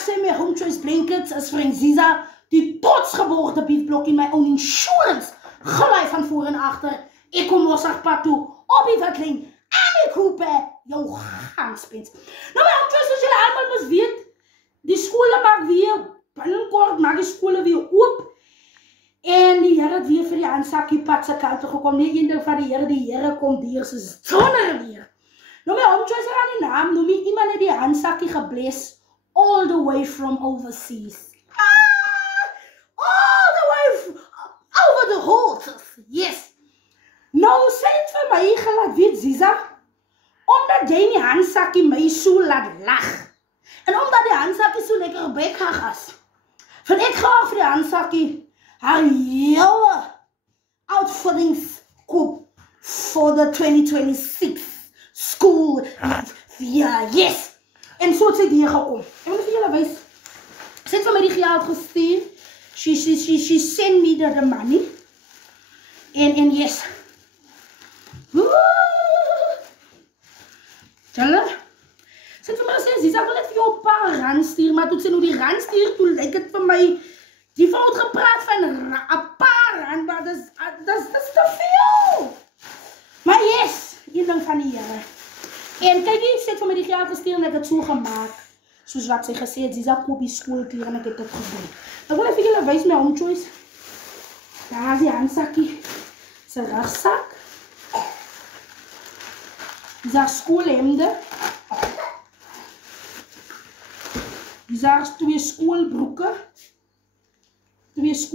sê my Home Choice blankets is vriend Ziza die totsgeboorte biefblokkie my own insurance gelei van voor en achter. Ek kom Mossagpad toe op die Witlyn en ek hoop jou gangspens. Nou my Home Choice, soos julle allemaal moes weet, die skole maak weer binnenkort maak die skole weer oop. En die Here het weer vir die handsakkie pad se kant toe gekom. Nie een ding van die Here kom deur soos sonder weer. Nou my Home Choice aan die naam, noem jy iemand het die handsakkie gebless all the way from overseas. All the way over the waters. Yes. Nou sê het vir my gelaat weet Ziza, omdat jy die handsakkie my so laat lag. En omdat die handsakkie so lekker bekhaag is. Vind ek graag vir die handsakkie haar hele outfittings koop for the 2026 school year. Yes. En so het sy hier gekom. Ek wil vir julle wys. Sy het vir my die geld gestuur. She sent me the money. En yes. Julle. Sy het vir my gesê, Ziza wil net vir jou 'n paar rand stuur, maar toe sy nou die rand stuur, toe lyk dit vir my die vrou het gepraat van 'n paar rand, maar dis te veel. Maar yes, een ding van die Here. En kyk jy, sy het vir my die geld gestuur en ek het so gemaak. Soos wat sy gesê het, Ziza koop die skoolklere en ek het dit gedoen. Ek wil vir julle wys my Home Choice. Daar is die handsakkie, sy rugsak. Dis haar skoolhemde. Dis haar twee skoolbroeke. Dis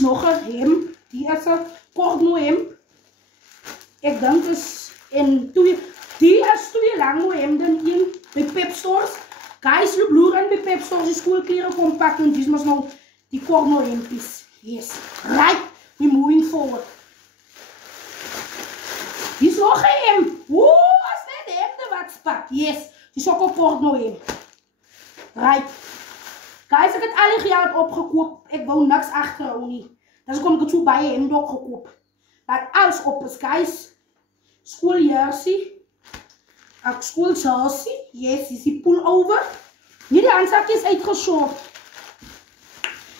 nog 'n hemp. Die is 'n kort hemp. Ek dink is en die is twee lang hemde en een by Pep Stores. Guys, loop loer aan by Pep Stores die skoolklere kom pak en dis mos nou die kort hempies. Yes. Right. We moving forward. Dis nog 'n hemp. As dit hemde wat spat. Yes. Dis ook 'n kort hemp. Right. Guys, ek het al die geld opgekoop. Ek wou niks agterhou nie. Dan kom ek toe baie hemde ook gekoop. Dat alles op is, guys. Schooljersey. Schooljersey. Yes, is die pullover. Nie die handsakkie is uitgeshort.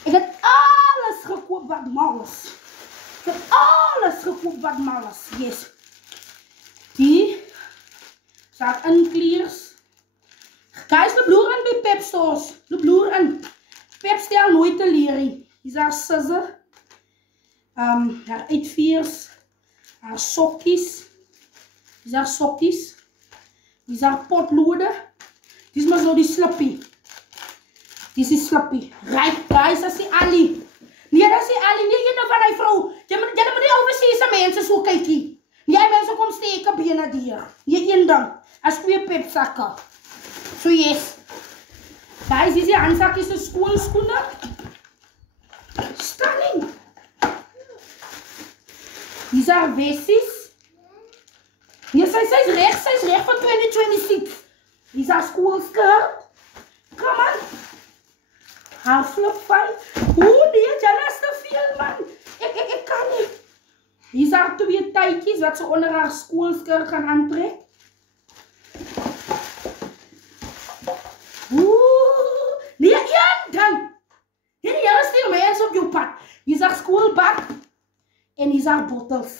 Ek het alles gekoop wat mal is. Yes. Die staat inkleers. Guys, loop loer in by Pep Stores. Loop loer in. Pep stel nooit te leer. Dis haar scissor. Haar uitveers. Haar sokkies. Dis haar sokkies. Dis haar potlode. Dis maar nou die slippie. Dis die slippie. Right, guys, as die Ali. Nee, dat is die Ali. Nee, een van die vrou. Jy moet nie overseese mense so kykie. Nee, mense kom steke bene dier. Nee, een ding. As twee pepsakke. So yes. Guys, dis die handsakkies se skoolskoene. Stunning. Dis haar wessies. Nee, sy is reg van 2026. Dis haar skoolskirt. Come on. Haar flip-fight. Nee, jylle is te veel, man. Ek kan nie. Dis haar twee tydjies wat sy onder haar skoolskirt gaan aantrek. Nee, een ding. Hierdie Here stuur mense op jou pad. Dis haar skoolbak. En dis haar bottels.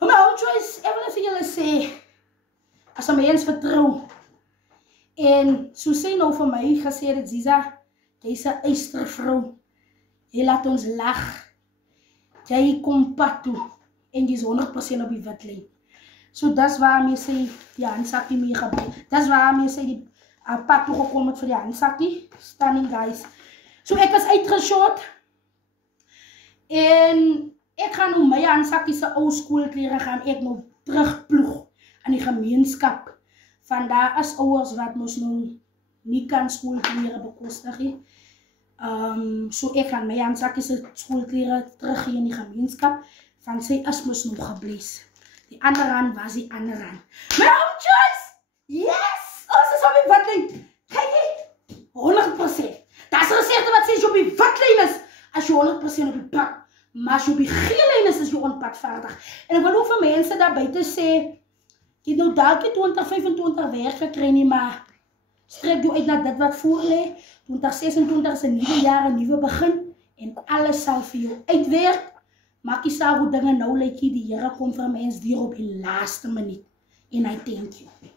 My Home Choice, ek wil vir julle sê, as 'n mens vertrou, en so sê nou vir my gesê het Ziza, jy's 'n eystervrou, jy laat ons lag, jy kom pad toe, en jy's 100% op die Witlyn. So dis waarmee sy die handsakkie mee gebring, dis waarmee sy die pad toe gekom het vir die handsakkie, stunning guys. So ek is uitgeshort, en ek gaan nou my handsakkie se ou skoolklere gaan ek nou terugploeg aan die gemeenskap. Want daar is ouers wat mos nou nie kan skoolklere bekostig nie. So ek gaan my handsakkie se skoolklere teruggee in die gemeenskap. Want sy is mos nog gebles. Die ander hand was die ander hand. My Home Choice! Yes! Ons is op die Witlyn. Kyk jy? 100%. Dat is gesegde wat sê as jy op die Witlyn is, as jy 100% op die pad. Maar as jy op die geel lyn is jy onpadvaardig. En ek wil ook vir mense daar buite sê, Jy het nou dalk nie 2025 werk gekry nie, maar strek jou uit na dit wat voor lê. 2026 is 'n nuwe jaar, 'n nuwe begin en alles sal vir jou uitwerk. Maak nie saak hoe dinge nou lyk nie, die Here kom vir 'n mens deur op die laaste minuut. En I thank you.